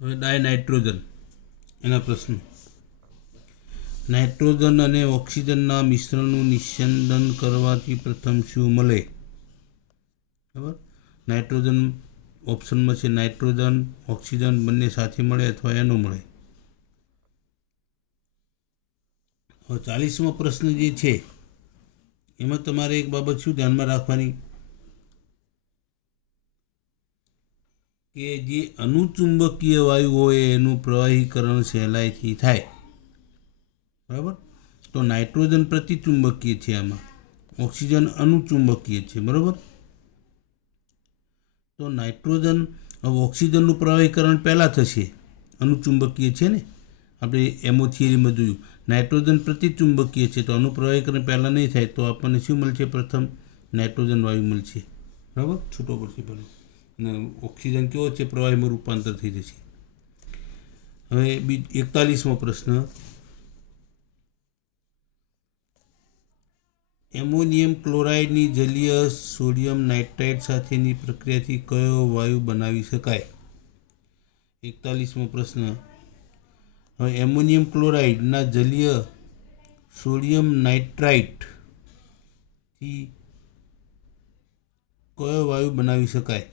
હવે ડાયનાઇટ્રોજન એના પ્રશ્ન. નાઇટ્રોજન અને ઓક્સિજનના મિશ્રણનું નિસ્યંદન કરવાથી પ્રથમ શું મળે? બરાબર. નાઇટ્રોજન ઓપ્શનમાં છે નાઇટ્રોજન, ઓક્સિજન બંને સાથે મળે અથવા એનો મળે. હવે 40મો પ્રશ્ન જે છે એમાં તમારે એક બાબત શું ધ્યાનમાં રાખવાની કે જે અનુચુંબકીય વાયુ હોય એનું પ્રવાહીકરણ સહેલાઈથી થાય. બરાબર. તો નાઇટ્રોજન પ્રતિચુંબકીય છે, આમાં ઓક્સિજન અનુચુંબકીય છે. બરાબર. તો નાઇટ્રોજન ઓક્સિજનનું પ્રવાહીકરણ પહેલાં થશે, અનુચુંબકીય છે ને, આપણે એમો થિયરીમાં જોયું. નાઇટ્રોજન પ્રતિચુંબકીય છે તો આનું પ્રવાહીકરણ પહેલાં નહીં થાય તો આપણને શું મળશે? પ્રથમ નાઇટ્રોજન વાયુ મળશે. બરાબર, છૂટો પડશે પહેલો. અને ઓક્સિજન કેવો છે? પ્રવાહીમાં રૂપાંતર થઈ જશે. હવે 41મો પ્રશ્ન. એમોનિયમ ક્લોરાઇડની જલીય સોડિયમ નાઇટ્રાઇટ સાથેની પ્રક્રિયાથી કયો વાયુ બનાવી શકાય? 41મો પ્રશ્ન. હવે એમોનિયમ ક્લોરાઇડના જલીય સોડિયમ નાઇટ્રાઇટથી કયો વાયુ બનાવી શકાય?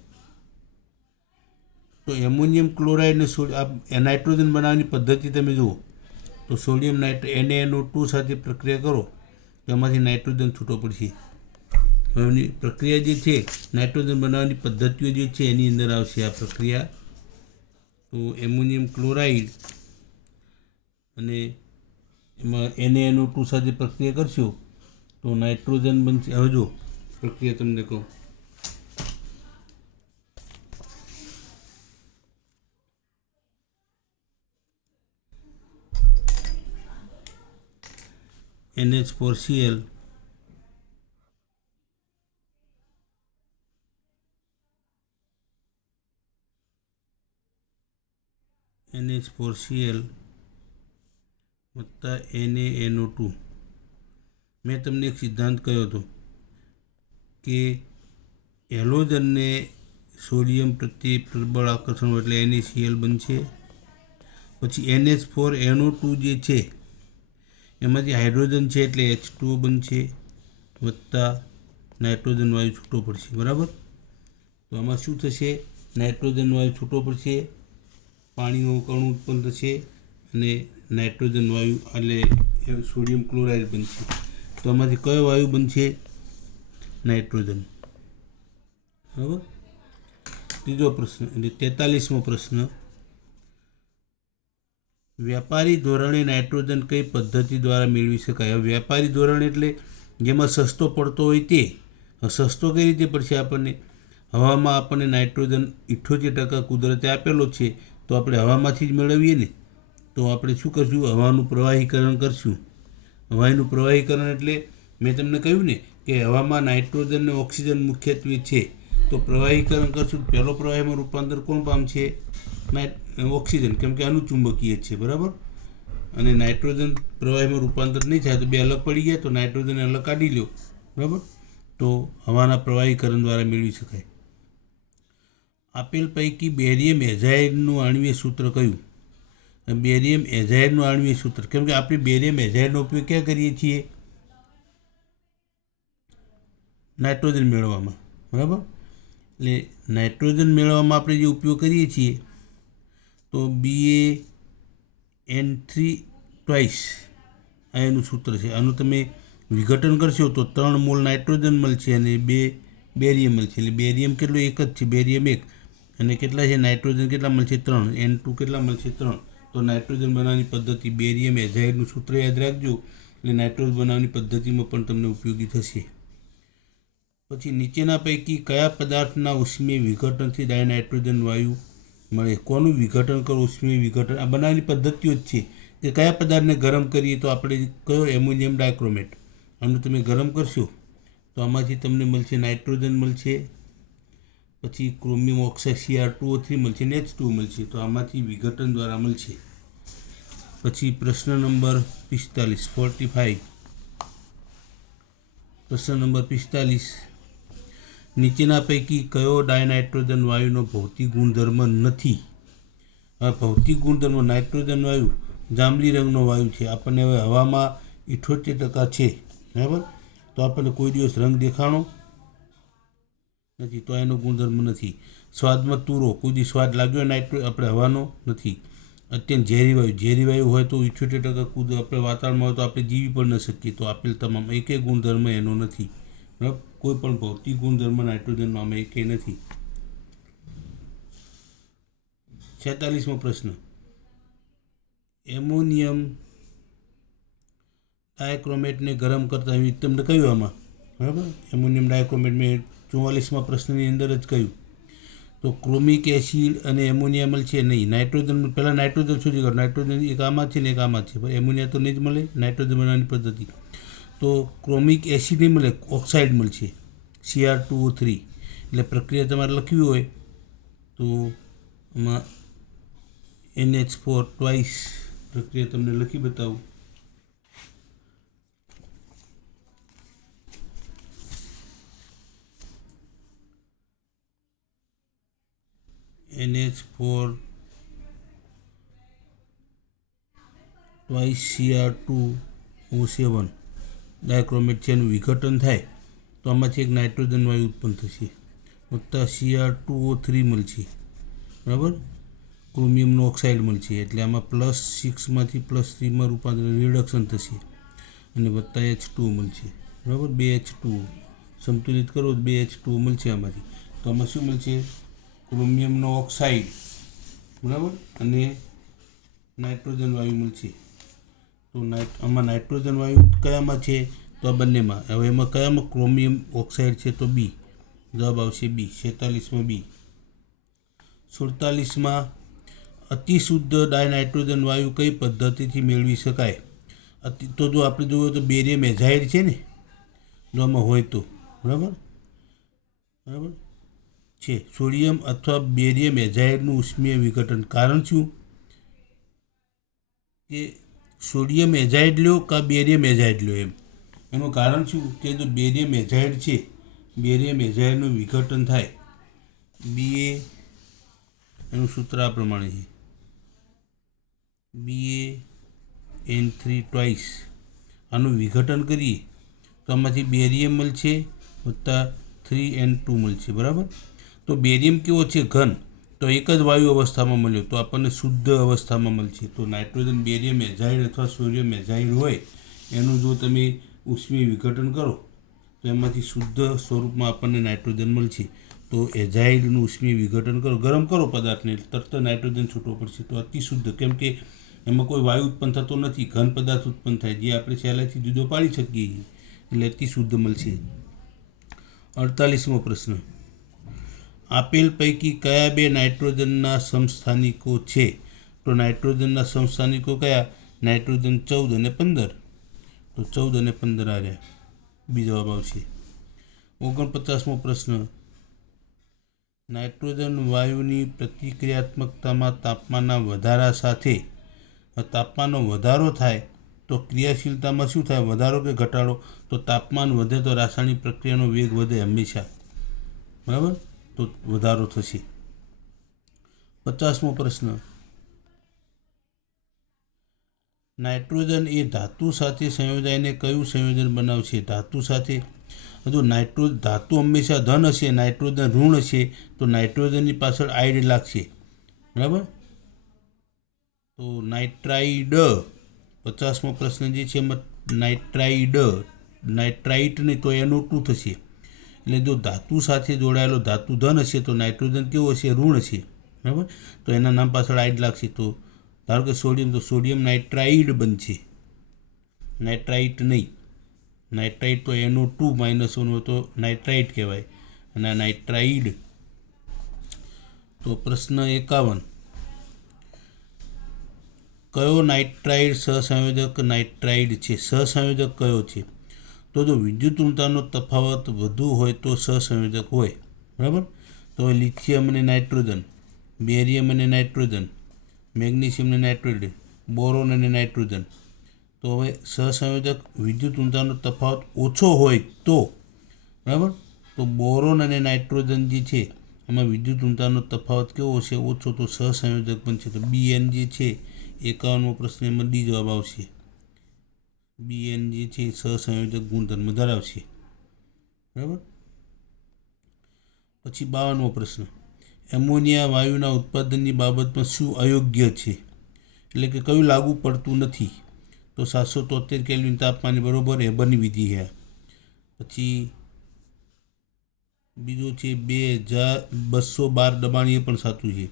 તો એમોનિયમ ક્લોરાઇડને નાઇટ્રોજન બનાવવાની પદ્ધતિ તમે જુઓ તો સોડિયમ NaNO2 સાથે પ્રક્રિયા કરો તો એમાંથી નાઇટ્રોજન છૂટો પડશે. હવે પ્રક્રિયા જે છે નાઇટ્રોજન બનાવવાની પદ્ધતિઓ જે છે એની અંદર આવશે આ પ્રક્રિયા. તો એમોનિયમ ક્લોરાઇડ અને એમાં NaNO2 સાથે પ્રક્રિયા કરશો તો નાઇટ્રોજન બનશે. હવે જો પ્રક્રિયા તમને કહું. NH4Cl વત્તા NaNO2. મેં તમને એક સિદ્ધાંત કહ્યો હતો કે હેલોજનને સોડિયમ પ્રત્યે પ્રબળ આકર્ષણ એટલે NaCl બનશે. પછી NH4NO2 જે છે એમાંથી હાઇડ્રોજન છે એટલે H2O બનશે વત્તા નાઇટ્રોજન વાયુ છૂટો પડશે. બરાબર. તો આમાં શું થશે? નાઇટ્રોજન વાયુ છૂટો પડશે, પાણીનો કણ ઉત્પન્ન થશે અને નાઇટ્રોજન વાયુ એટલે સોડિયમ ક્લોરાઇડ બનશે. તો આમાંથી કયો વાયુ બનશે? નાઇટ્રોજન. બરાબર. ત્રીજો પ્રશ્ન એટલે 43મો પ્રશ્ન. વ્યાપારી ધોરણે નાઇટ્રોજન કઈ પદ્ધતિ દ્વારા મેળવી શકાય? હવે વ્યાપારી ધોરણ એટલે જેમાં સસ્તો પડતો હોય તે. સસ્તો કઈ રીતે પડશે આપણને? હવામાં આપણને નાઇટ્રોજન 78% કુદરતે આપેલો છે તો આપણે હવામાંથી જ મેળવીએ ને. તો આપણે શું કરશું? હવાનું પ્રવાહીકરણ કરશું. હવાનું પ્રવાહીકરણ એટલે મેં તમને કહ્યું ને કે હવામાં નાઇટ્રોજન અને ઓક્સિજન મુખ્યત્વે છે તો પ્રવાહીકરણ કરશું. પહેલો પ્રવાહીમાં રૂપાંતર કોણ પામશે? ઓક્સિજન, કેમ કે અનુચુંબકીય છે. બરાબર. અને નાઇટ્રોજન પ્રવાહીમાં રૂપાંતર નહીં થાય તો બે અલગ પડી ગયા તો નાઇટ્રોજન અલગ કાઢી લો. બરાબર. તો હવાના પ્રવાહીકરણ દ્વારા મેળવી શકાય. આપેલ પૈકી બેરિયમ એઝાઇડનું આણ્વીય સૂત્ર કયું? બેરિયમ એઝાઇડનું આણ્વીય સૂત્ર, કેમ કે આપણે બેરિયમ એઝાઇડનો ઉપયોગ ક્યાં કરીએ છીએ? નાઇટ્રોજન મેળવવામાં. બરાબર. એટલે નાઇટ્રોજન મેળવવામાં આપણે જે ઉપયોગ કરીએ છીએ તો BaN3 ટ્વાઇસ આ એનું સૂત્ર છે. આનું તમે વિઘટન કરશો તો 3 મોલ નાઇટ્રોજન મળશે અને 2 બેરિયમ મળશે. એટલે બેરિયમ કેટલો? એક જ છે, બેરિયમ 1. અને કેટલા છે? નાઇટ્રોજન કેટલા મળશે? 3. N2 કેટલા મળશે? 3. તો નાઇટ્રોજન બનાવવાની પદ્ધતિ બેરિયમ એઝાઇડનું સૂત્ર યાદ રાખજો એટલે નાઇટ્રોજન બનાવવાની પદ્ધતિમાં પણ તમને ઉપયોગી થશે. પછી નીચેના પૈકી કયા પદાર્થના ઉષ્મીય વિઘટનથી ડાયનાઇટ્રોજન વાયુ મળે? કોનું વિઘટન કરો? ઉષ્મીય વિઘટન. આ બનાવવાની પદ્ધતિઓ જ છે કે કયા પદાર્થને ગરમ કરીએ તો આપણે કયો? Ammonium dichromate. આનું તમે ગરમ કરશો તો આમાંથી તમને મળશે નાઇટ્રોજન મળશે, પછી ક્રોમિયમ ઓક્સાઇડ Cr2O3 મળશે અને H2O મળશે. તો આમાંથી વિઘટન દ્વારા મળશે. પછી પ્રશ્ન નંબર 45. પ્રશ્ન નંબર 45. નીચેના પૈકી કયો ડાયનાઇટ્રોજન વાયુનો ભૌતિક ગુણધર્મ નથી? હવે ભૌતિક ગુણધર્મો નાઇટ્રોજન વાયુ જાંબલી રંગનો વાયુ છે. આપણને હવે હવામાં 78% છે, બરાબર. તો આપણને કોઈ દિવસ રંગ દેખાણો નથી, તો એનો ગુણધર્મ નથી. સ્વાદમાં તુરો, કોઈ દિવસ સ્વાદ લાગ્યો આપણે હવાનો નથી. અત્યંત ઝેરી વાયુ હોય તો 78% આપણે વાતાવરણમાં હોય તો આપણે જીવી પણ ન શકીએ. તો આપેલ તમામ એકેય ગુણધર્મ એનો નથી, બરાબર. કોઈ પણ ભૌતિક ગુણધર્મ નાઇટ્રોજનનો આમાં એકેય નથી. 46મો પ્રશ્ન, એમોનિયમ ડાયક્રોમેટને ગરમ કરતા તમને કહ્યું આમાં, બરાબર. એમોનિયમ ડાયક્રોમેટ મેં 44મા પ્રશ્નની અંદર જ કહ્યું. તો ક્રોમિક એસિડ અને એમોનિયા મળશે નહીં. નાઇટ્રોજન પહેલાં નાઇટ્રોજન શોધી કાઢો. નાઇટ્રોજન એક આમાં છે ને એક આમાં છે, પણ એમોનિયા તો નહીં જ મળે. નાઇટ્રોજન બનાવવાની પદ્ધતિ તો ક્રોમિક એસિડ નહીં મળે, ઓક્સાઇડ મળશે, Cr2O3. એટલે પ્રક્રિયા તમારે લખવી હોય તો આમાં NH4 ટ્વાઇસ પ્રક્રિયા તમને લખી બતાવું. NH4 ટ્વાઇસ Cr2O7 ડાયક્રોમેટ છે, એનું વિઘટન થાય તો આમાંથી એક નાઇટ્રોજન વાયુ ઉત્પન્ન થશે, વત્તા Cr2O3 મળશે, બરાબર. ક્રોમિયમનો ઓક્સાઇડ મળશે, એટલે આમાં +6માંથી +3માં રિડક્શન થશે અને વત્તા H2O મળશે, બરાબર. 2H2O સંતુલિત કરો તો 2H2O મળશે આમાંથી. તો આમાં શું મળશે? ક્રોમિયમનો ઓક્સાઇડ, બરાબર, અને નાઇટ્રોજન વાયુ મળશે. તો આમાં નાઇટ્રોજન વાયુ કયામાં છે? તો આ બંનેમાં. હવે એમાં કયામાં ક્રોમિયમ ઓક્સાઇડ છે? તો બી. જવાબ આવશે બી. 46માં બી. 47માં અતિશુદ્ધ ડાયનાઇટ્રોજન વાયુ કઈ પદ્ધતિથી મેળવી શકાય? તો જો આપણે જોઈએ તો બેરિયમ એઝાઇડ છે ને, જો આમાં હોય તો, બરાબર છે. સોડિયમ અથવા બેરિયમ એઝાઇડનું ઉષ્મીય વિઘટન. કારણ શું કે સોડિયમ એઝાઇડ લો કાં બેરિયમ એઝાઇડ લો, એનું કારણ શું કે જો બેરિયમ એઝાઇડ છે, બેરિયમ એઝાઇડનું વિઘટન થાય, BA એનું સૂત્ર આ પ્રમાણે છે, BaN3 ટ્વાઇસ. આનું વિઘટન કરીએ તો આમાંથી બેરિયમ મળશે વત્તા 3N2 મળશે, બરાબર. તો બેરિયમ કેવો છે? ઘન. તો એક જ વાયુ અવસ્થામાં મળ્યો તો આપણને શુદ્ધ અવસ્થામાં મળશે. તો નાઇટ્રોજન બેરિયમ એઝાઇડ અથવા સોડિયમ એઝાઇડ હોય એનું જો તમે ઉષ્મીય વિઘટન કરો તો એમાંથી શુદ્ધ સ્વરૂપમાં આપણને નાઇટ્રોજન મળશે. તો એઝાઇડનું ઉષ્મીય વિઘટન કરો, ગરમ કરો પદાર્થને, તરત નાઇટ્રોજન છૂટવો પડશે. તો અતિ શુદ્ધ, કેમ કે એમાં કોઈ વાયુ ઉત્પન્ન થતો નથી, ઘન પદાર્થ ઉત્પન્ન થાય જે આપણે સહેલાઈથી જુદો પાડી શકીએ છીએ, એટલે અતિ શુદ્ધ મળશે. 48મો પ્રશ્ન, આપેલ પૈકી કયા બે નાઇટ્રોજનના સમસ્થાનિકો છે? તો નાઇટ્રોજનના સમસ્થાનિકો કયા? નાઇટ્રોજન 14 અને 15. તો 14 અને 15 આ રહ્યા, બી જવાબ આવશે. 49મો પ્રશ્ન, નાઇટ્રોજન વાયુની પ્રતિક્રિયાત્મકતામાં તાપમાનના વધારા સાથે તાપમાનનો વધારો થાય તો ક્રિયાશીલતામાં શું થાય? વધારો કે ઘટાડો? તો તાપમાન વધે તો રાસાયણિક પ્રક્રિયાનો વેગ વધે હંમેશા, બરાબર. તો વધારો થશે. 50મો પ્રશ્ન, નાઇટ્રોજન એ ધાતુ સાથે સંયોજાઈને કયું સંયોજન બનાવશે? ધાતુ સાથે. જો ધાતુ હંમેશા ધન હશે, નાઇટ્રોજન ઋણ હશે, તો નાઇટ્રોજનની પાછળ આઈડ લાગશે, બરાબર. તો નાઇટ્રાઇડ. 50મો પ્રશ્ન જે છે એમાં નાઇટ્રાઇટ નહીં તો NO2 થશે. એટલે જો ધાતુ સાથે જોડાયેલો ધાતુ ધન હશે તો નાઇટ્રોજન કેવો હશે? ઋણ હશે, બરાબર. તો એના નામ પાછળ આઈડ લાગશે. તો ધારો કે સોડિયમ, તો સોડિયમ નાઇટ્રાઇડ બનશે, નાઇટ્રાઇટ નહીં. નાઇટ્રાઇટ તો NO2 -1 હોય તો નાઇટ્રાઇટ કહેવાય, અને આ નાઇટ્રાઇડ. તો પ્રશ્ન 51, કયો નાઇટ્રાઇડ સહસંયોજક નાઇટ્રાઇડ છે? સહસંયોજક કયો છે? તો જો વિદ્યુત ઋણતાનો તફાવત વધુ હોય તો સહસંયોજક હોય, બરાબર. તો લિથિયમ અને નાઇટ્રોજન, બેરિયમ અને નાઇટ્રોજન, મેગ્નેશિયમ અને નાઇટ્રોજન, બોરોન અને નાઇટ્રોજન. તો હવે સહસંયોજક વિદ્યુત ઋણતાનો તફાવત ઓછો હોય તો, બરાબર, તો બોરોન અને નાઇટ્રોજન જે છે આમાં વિદ્યુત ઊર્જાનો તફાવત કેવો છે? ઓછો, તો સહસંયોજક બનશે. તો BN જે છે 51મો પ્રશ્ન એમાં ડી જવાબ આવશે. BN જે છે સહસંયોજક ગુણધર્મ ધરાવશે. બરાબર. પછી 52મો પ્રશ્ન, એમોનિયા વાયુના ઉત્પાદનની બાબતમાં શું અયોગ્ય છે? એટલે કે કયું લાગુ પડતું નથી? તો 773 કેલ્વિન તાપમાને બરોબર હેબરની વિધિ છે. પછી બીજો છે 2212 દબાણ, એ પણ સાચું છે.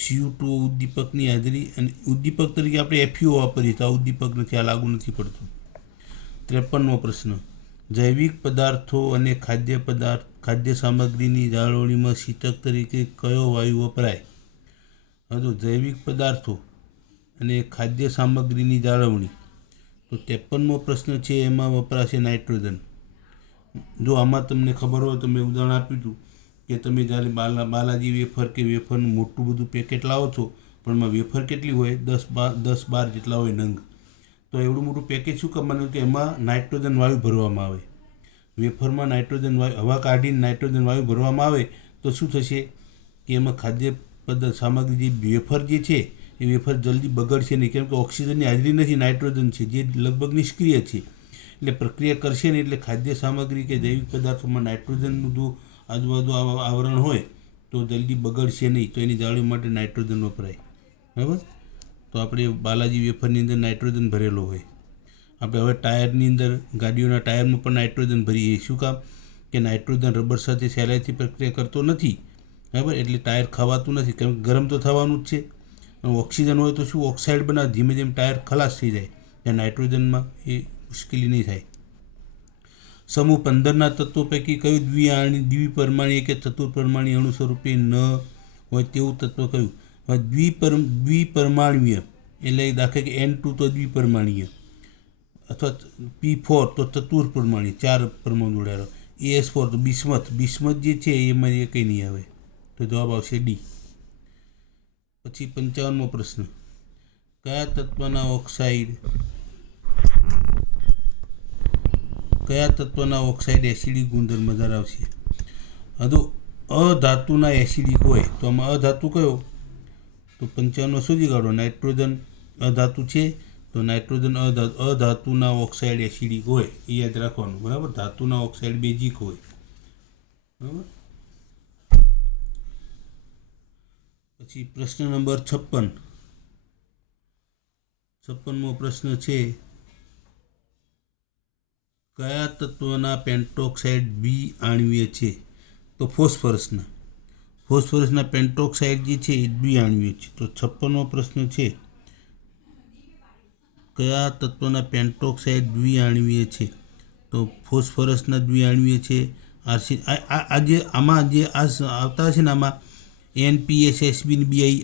CO2 ઉદ્દીપકની હાજરી, અને ઉદ્દીપક તરીકે આપણે FeO વાપરીએ તો આ ઉદ્દીપક નથી, આ લાગુ નથી પડતું. 53મો પ્રશ્ન, જૈવિક પદાર્થો અને ખાદ્ય સામગ્રીની જાળવણીમાં શીતક તરીકે કયો વાયુ વપરાય? હવે જૈવિક પદાર્થો અને ખાદ્ય સામગ્રીની જાળવણી, તો 53મો પ્રશ્ન છે એમાં વપરાશે નાઇટ્રોજન. જો આમાં તમને ખબર હોય તો મેં ઉદાહરણ આપ્યું હતું કે તમે જ્યારે બાલાજી વેફર કે વેફરનું મોટું બધું પેકેટ લાવો છો, પણ એમાં વેફર કેટલી હોય? 10-12 જેટલા હોય નંગ. તો એવડું મોટું પેકેજ શું કરવાનું કે એમાં નાઇટ્રોજન વાયુ ભરવામાં આવે. વેફરમાં નાઇટ્રોજન વાયુ, હવા કાઢીને નાઇટ્રોજન વાયુ ભરવામાં આવે તો શું થશે કે એમાં ખાદ્ય સામગ્રી જે વેફર જે છે એ વેફર જલ્દી બગડશે નહીં, કેમ કે ઓક્સિજનની હાજરી નથી, નાઇટ્રોજન છે જે લગભગ નિષ્ક્રિય છે. એટલે પ્રક્રિયા કરશે નહીં, એટલે ખાદ્ય સામગ્રી કે જૈવિક પદાર્થોમાં નાઇટ્રોજનનું જો આજુબાજુ આવરણ હોય તો જલ્દી બગડશે નહીં, તો એની જાળવણી માટે નાઇટ્રોજન વપરાય. બરાબર. તો આપણે બાલાજી વેફરની અંદર નાઇટ્રોજન ભરેલો હોય. આપણે હવે ટાયરની અંદર, ગાડીઓના ટાયરમાં પણ નાઇટ્રોજન ભરીએ. શું કામ? કે નાઇટ્રોજન રબર સાથે સહેલાઈથી પ્રક્રિયા કરતો નથી. બરાબર. એટલે ટાયર ખવાતું નથી, કેમ કે ગરમ તો થવાનું જ છે. અને ઓક્સિજન હોય તો શું ઓક્સાઇડ બનાવે, ધીમે ધીમે ટાયર ખલાસ થઈ જાય. ત્યાં નાઇટ્રોજનમાં એ મુશ્કેલી નહીં થાય. સમૂહ 15ના તત્વો પૈકી કયું દ્વિપરમાણીય કે ચતુર્પરમાણીય અણુ સ્વરૂપે ન હોય તેવું તત્વ કયું? દ્વિપરમાણીય એટલે દાખલા કે N2 તો દ્વિપરમાણીય, અથવા P4 તો ચતુર્પરમાણીય, 4 પરમાણુ જોડાયેલો. AS4 તો બિસ્મથ જે છે એમાં એ કંઈ નહીં આવે, તો જવાબ આવશે ડી. પછી 55મો પ્રશ્ન, કયા તત્વના ઓક્સાઇડ એસિડિક ગુણધર્મ ધરાવશે? તો અધાતુના એસિડિક હોય તો આમાં અધાતુ કયો? તો 55 શોધી કાઢો. નાઇટ્રોજન અધાતુ છે, તો નાઇટ્રોજન અધાતુના ઓક્સાઇડ એસિડિક હોય, એ યાદ રાખવાનું. બરાબર. ધાતુના ઓક્સાઇડ બેઝિક હોય. બરાબર. પછી પ્રશ્ન નંબર 56મો પ્રશ્ન છે, કયા તત્વના પેન્ટોક્સાઇડ દ્વિઆણ્વીય છે? તો ફોસ્ફરસના પેન્ટોક્સાઇડ જે છે એ દ્વિઆણ્વીય છે. તો 56મો પ્રશ્ન છે, કયા તત્વના પેન્ટોક્સાઇડ દ્વિઆણ્વીય છે? તો ફોસ્ફરસના દ્વિઆણ્વીય છે. આમાં જે આવતા હશે ને, આમાં NPS, SB, BI,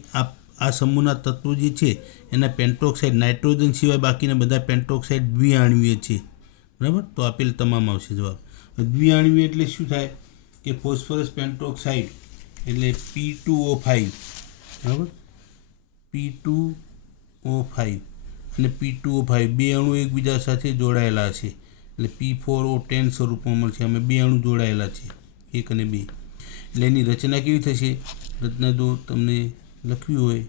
આ સમૂહના તત્વો જે છે એના પેન્ટોક્સાઇડ નાઇટ્રોજન સિવાય બાકીના બધા પેન્ટોક્સાઇડ દ્વિઆણ્વીય છે. બરાબર. તો આપેલ તમામ આવશે જવાબ. દ્વિઆણ્વીય એટલે શું થાય કે ફોસ્ફરસ પેન્ટોક્સાઇડ એટલે P2O5. બરાબર. P2O5 અને P2O5 બે અણુ એકબીજા સાથે જોડાયેલા છે, એટલે P4O10 સ્વરૂપમાં મળશે. અમે બે અણુ જોડાયેલા છે, 1 અને 2. એટલે એની રચના કેવી થશે? રચના જો તમને લખ્યું હોય,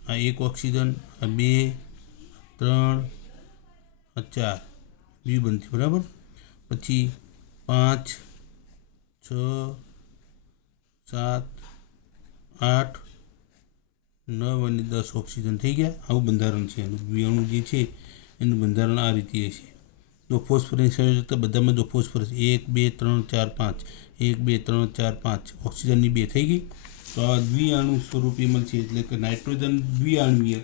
આ 1 ઓક્સિજન, આ 2, 3, આ 4 દ્વિબંધી. બરાબર. પછી 5, 6, 7, 8, 9 અને 10 ઓક્સિજન થઈ ગયા. આવું બંધારણ છે એનું. દ્વિઅણુ જે છે એનું બંધારણ આ રીતે છે. જો ફોસ્ફરસની સંયોજકતા બધામાં જો ફોસ્ફરસ 1, 2, 3, 4, 5, 1, 2, 3, 4, 5, ઓક્સિજનની 2 થઈ ગઈ. તો આ દ્વિઅણુ સ્વરૂપે મળશે. એટલે કે નાઇટ્રોજન દ્વિઆણ્વીય,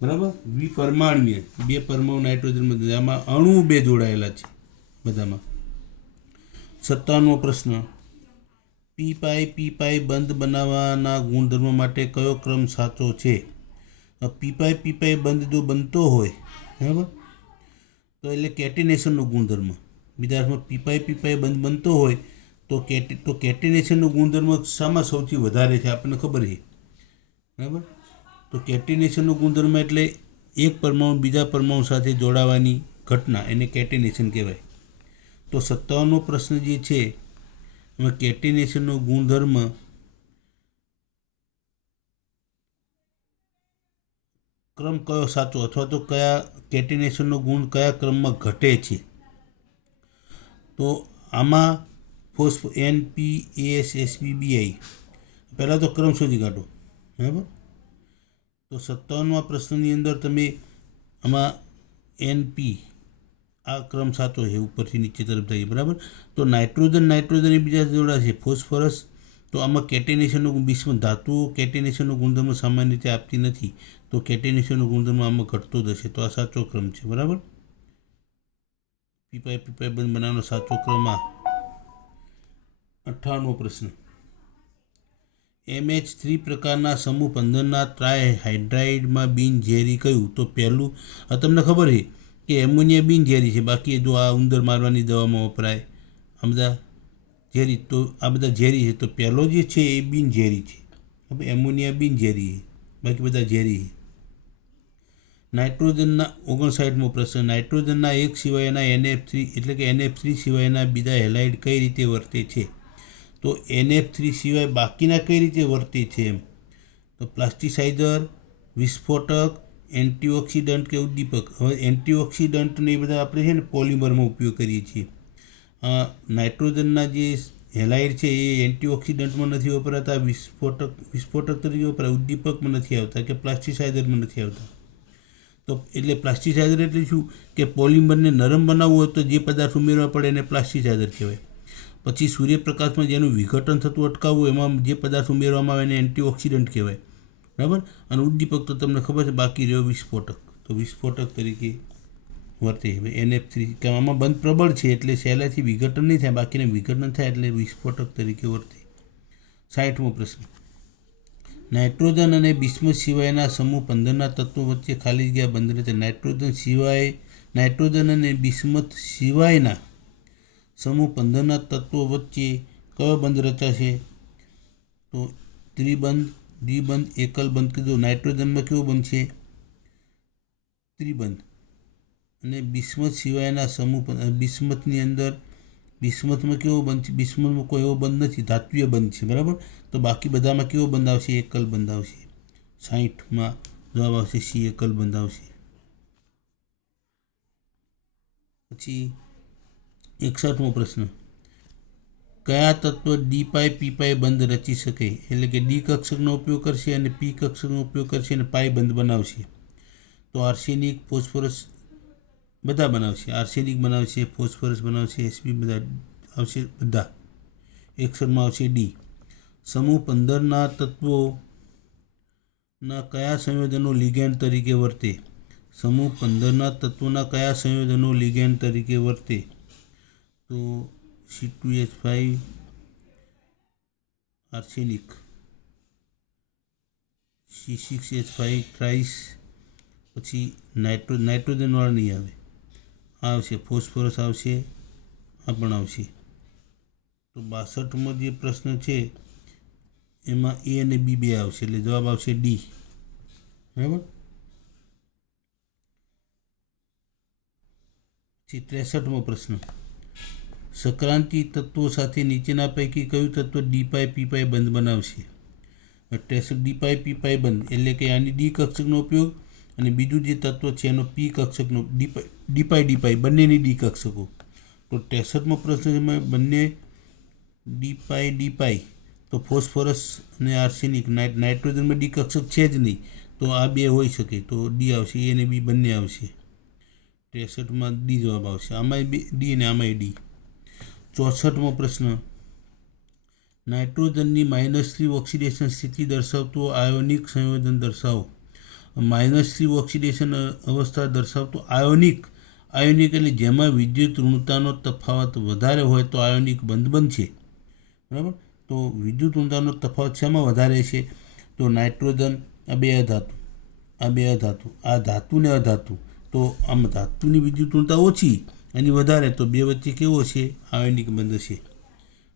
બરાબર, દ્વિપરમાણ્વીય, 2 પરમાણુ નાઇટ્રોજનમાં, આમાં અણુ 2 જોડાયેલા છે બધામાં. 57મો પ્રશ્ન, P બંધ બનાવવાના ગુણધર્મ માટે કયો ક્રમ સાચો છે? P બંધ જો બનતો હોય, બરાબર, તો એટલે કેટિનેશનનો ગુણધર્મ. બીજા અર્થમાં P બંધ બનતો હોય તો કેટિનેશનનો ગુણધર્મ શામાં સૌથી વધારે છે આપણને ખબર છે. બરાબર. તો કેટિનેશનનો ગુણધર્મ એટલે એક પરમાણુ બીજા પરમાણુ સાથે જોડાવાની ઘટના, એને કેટિનેશન કહેવાય. તો 57મો પ્રશ્ન જે છે એમાં કેટિનેશનનો ગુણધર્મ ક્રમ કયો સાચો અથવા તો કયા કેટિનેશનનો ગુણ કયા ક્રમમાં ઘટે છે? તો આમાં NPASSBBI પહેલાં તો ક્રમ શોધી કાઢો, બરાબર. તો 57મા પ્રશ્નની અંદર તમે આમાં NP આ ક્રમ સાચો છે, ઉપરથી નીચે તરફ જઈએ, બરાબર. તો નાઇટ્રોજન બીજા જોડા છે, ફોસ્ફરસ. તો આમાં કેટિનેશનનો બિસ્મથ ધાતુઓ કેટિનેશનનો ગુણધર્મ સામાન્ય રીતે આપતી નથી, તો કેટિનેશનનો ગુણધર્મ આમાં ઘટતો જ હશે, તો આ સાચો ક્રમ છે, બરાબર. પીપાઈ બંધ બનાવવાનો સાચો ક્રમ આ. 58મો પ્રશ્ન, MH3 પ્રકારના સમૂહ 15ના ટ્રાયહાઇડ્રાઇડમાં બિનઝેરી કયું? તો પહેલું તમને ખબર છે કે એમોનિયા બિનઝેરી છે, બાકી જો આ ઉંદર મારવાની દવામાં વપરાય આ બધા ઝેરી, તો આ બધા ઝેરી છે. તો પહેલો જે છે એ બિનઝેરી છે, હવે એમોનિયા બિનઝેરી છે, બાકી બધા ઝેરી છે. નાઇટ્રોજનના 59મો પ્રશ્ન, નાઇટ્રોજનના એક સિવાયના NF3 એટલે કે NF3 સિવાયના બીજા હેલાઇડ કઈ રીતે વર્તે છે? તો NF3 સિવાય બાકીના કઈ રીતે વર્તે છે એમ? તો પ્લાસ્ટિસાઇઝર, વિસ્ફોટક, એન્ટીઓક્સિડન્ટ કે ઉદ્દીપક. હવે એન્ટીઓક્સિડન્ટને એ બધા આપણે છે ને પોલિમરમાં ઉપયોગ કરીએ છીએ. નાઇટ્રોજનના જે હેલાઇડ છે એ એન્ટીઓક્સિડન્ટમાં નથી વપરાતા, વિસ્ફોટક તરીકે વપરાય, ઉદ્દીપકમાં નથી આવતા કે પ્લાસ્ટિસાઇઝરમાં નથી આવતા. તો એટલે પ્લાસ્ટિસાઇઝર એટલે શું કે પોલિમરને નરમ બનાવવું હોય તો જે પદાર્થ ઉમેરવા પડે એને પ્લાસ્ટિસાઇઝર કહેવાય. પછી સૂર્યપ્રકાશમાં જેનું વિઘટન થતું અટકાવવું એમાં જે પદાર્થ ઉમેરવામાં આવે એને એન્ટીઓક્સિડન્ટ કહેવાય, બરાબર. અને ઉદ્દીપક તો તમને ખબર છે, બાકી રહ્યો વિસ્ફોટક, તો વિસ્ફોટક તરીકે વર્તે. NF3 કે આમાં બંધ પ્રબળ છે એટલે સહેલાઈથી વિઘટન નહીં થાય, બાકીને વિઘટન થાય એટલે વિસ્ફોટક તરીકે વર્તે. 60મો પ્રશ્ન, નાઇટ્રોજન અને બિસ્મથ સિવાયના સમૂહ 15ના તત્વો વચ્ચે ખાલી જગ્યા બંધ રહે છે. નાઇટ્રોજન અને બિસ્મથ સિવાયના સમૂહ 15ના તત્વો વચ્ચે કયો બંધ રચાશે? તો ત્રિબંધ, દ્વિબંધ, એકલ બંધ. કીધું નાઇટ્રોજનમાં કેવો બંધ છે? ત્રિબંધ. અને બિસ્મથ સિવાયના સમૂહ બિસ્મથની અંદર બિસ્મથમાં કેવો બંધ છે? બિસ્મથમાં કોઈ એવો બંધ નથી, ધાત્વીય બંધ છે, બરાબર. તો બાકી બધામાં કેવો બંધ આવશે? એકલ બંધ આવશે. 60માં જવાબ આવશે સી, એકલ બંધ આવશે. પછી 61મો પ્રશ્ન, કયા તત્વ ડી પીપાઈ બંધ રચી શકે? એટલે કે ડી કક્ષકનો ઉપયોગ કરશે અને પી કક્ષકનો ઉપયોગ કરશે અને પાઈ બંધ બનાવશે. તો આર્સેનિક, ફોસ્ફરસ બધા બનાવશે. આર્સેનિક બનાવશે, ફોસ્ફરસ બનાવશે, એસપી બધા આવશે, બધા. 61માં આવશે ડી. સમૂહ 15ના તત્વોના કયા સંયોજનો લિગેન્ડ તરીકે વર્તે? સમૂહ 15ના તત્વોના કયા સંયોજનો લિગેન્ડ તરીકે વર્તે? તો C2H5 આર્સેનિક, C6H5 ટ્રાઇસ, પછી નાઇટ્રોજનવાળા નહીં આવે, આ આવશે ફોસ્ફરસ આવશે, આ પણ આવશે. તો 62મો જે પ્રશ્ન છે એમાં એ અને બી બે આવશે એટલે જવાબ આવશે ડી, બરાબર. પછી 63મો પ્રશ્ન, સંક્રાંતિ તત્વો સાથે નીચેના પૈકી કયું તત્વ પીપાઈ બંધ બનાવશે? પીપાઈ બંધ એટલે કે આની ડી કક્ષકનો ઉપયોગ અને બીજું જે તત્વ છે એનો પી કક્ષકનો ડીપાઈ બંનેની ડી કક્ષકો. તો 63મો પ્રશ્ન છે બંને ડીપાઈ તો ફોસ્ફરસ અને આર્સેનિક. નાઇટ્રોજનમાં ડી કક્ષક છે જ નહીં, તો આ બે હોઈ શકે, તો ડી આવશે, એ અને બી બંને આવશે. 63માં ડી જવાબ આવશે, આમાંય ડી અને આમાંય ડી. 64મો પ્રશ્ન, નાઇટ્રોજનની -3 ઓક્સિડેશન સ્થિતિ દર્શાવતું આયોનિક સંયોજન દર્શાવો. -3 ઓક્સિડેશન અવસ્થા દર્શાવતું આયોનિક એટલે જેમાં વિદ્યુત ઋણતાનો તફાવત વધારે હોય તો આયોનિક બંધ બનશે, બરાબર. તો વિદ્યુત ઋણતાનો તફાવત શેમાં વધારે છે? તો નાઇટ્રોજન, આ બે અધાતુ, આ બે અધાતુ, આ ધાતુ ને અધાતુ. તો આમ ધાતુની વિદ્યુત ઋણતા ઓછી એની વધારે, તો બે વચ્ચે કેવો છે? આયોનિક બંધ હશે,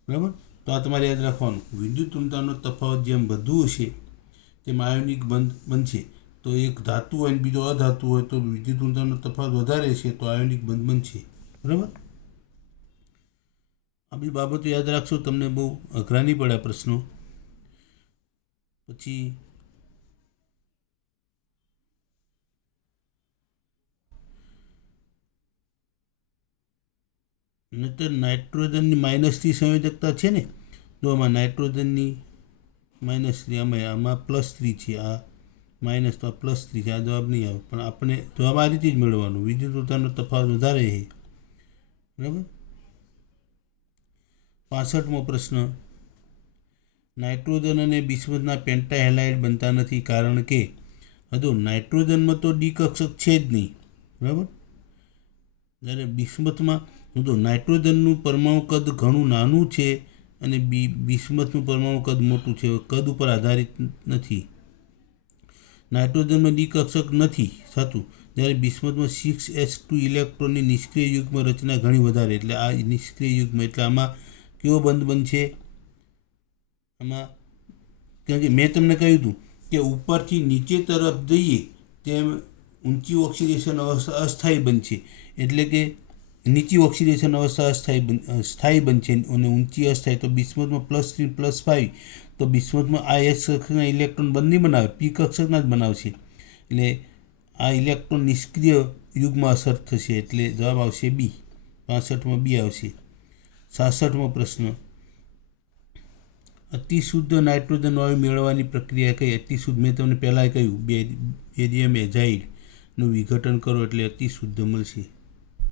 બરાબર. તો આ તમારે યાદ રાખવાનું, વિદ્યુત ઋણતાનો તફાવત જેમ વધુ હશે તેમ આયોનિક બંધ બનશે. તો એક ધાતુ હોય અને બીજો અધાતુ હોય તો વિદ્યુત ઋણતાનો તફાવત વધારે છે તો આયોનિક બંધ બનશે, બરાબર. આ બધી બાબતો યાદ રાખશો, તમને બહુ અઘરા નહીં પડે આ પ્રશ્નો. પછી નહીતર નાઇટ્રોજનની -3 સંયોજકતા છે ને, તો આમાં નાઇટ્રોજનની -3, આમાં +3 છે, આ માઇનસ, તો આ +3 છે. આ જવાબ નહીં આવે, પણ આપણે જવાબ આ રીતે જ મેળવવાનો. વિદ્યુતતાનો તફાવત વધારે છે. બરાબર. 65મો પ્રશ્ન. નાઇટ્રોજન અને બિસ્મથના પેન્ટાહેલાઇડ બનતા નથી કારણ કે હજુ નાઇટ્રોજનમાં તો ડી કક્ષક છે જ નહીં. બરાબર. જ્યારે બિસ્મથમાં નાઇટ્રોજનનું પરમાણુ કદ ઘણું નાનું છે અને બિસ્મથનું પરમાણુ કદ મોટું છે. કદ ઉપર આધારિત નથી. નાઇટ્રોજનમાં ડી કક્ષક નથી, સાચું. જ્યારે બિસ્મથમાં 6s2 ઇલેક્ટ્રોનની નિષ્ક્રિય યુગ્મ રચના ઘણી વધારે, એટલે આ નિષ્ક્રિય યુગ્મ, એટલે આમાં કેવો બંધ બનશે? આમાં, કારણ કે મેં તમને કહ્યું હતું કે ઉપરથી નીચે તરફ જઈએ તેમ ઊંચી ઓક્સિડેશન અવસ્થા અસ્થાયી બનશે, એટલે કે નીચી ઓક્સિડેશન અવસ્થા સ્થાયી બનશે અને ઊંચી અસ્થાયી. તો બિસ્મથમાં +3 +5, તો બિસ્મથમાં આ S કક્ષકના ઇલેક્ટ્રોન બંધ નહીં બનાવે, P કક્ષકના જ બનાવશે. એટલે આ ઇલેક્ટ્રોન નિષ્ક્રિય યુગમાં અસર થશે, એટલે જવાબ આવશે B. 65માં B આવશે. 66મો પ્રશ્ન. અતિશુદ્ધ નાઇટ્રોજન વાયુ મેળવવાની પ્રક્રિયા કઈ? અતિશુદ્ધ મેં તમને પહેલાં કહ્યું, બેરિયમ એઝાઇડનું વિઘટન કરો એટલે અતિશુદ્ધ મળશે.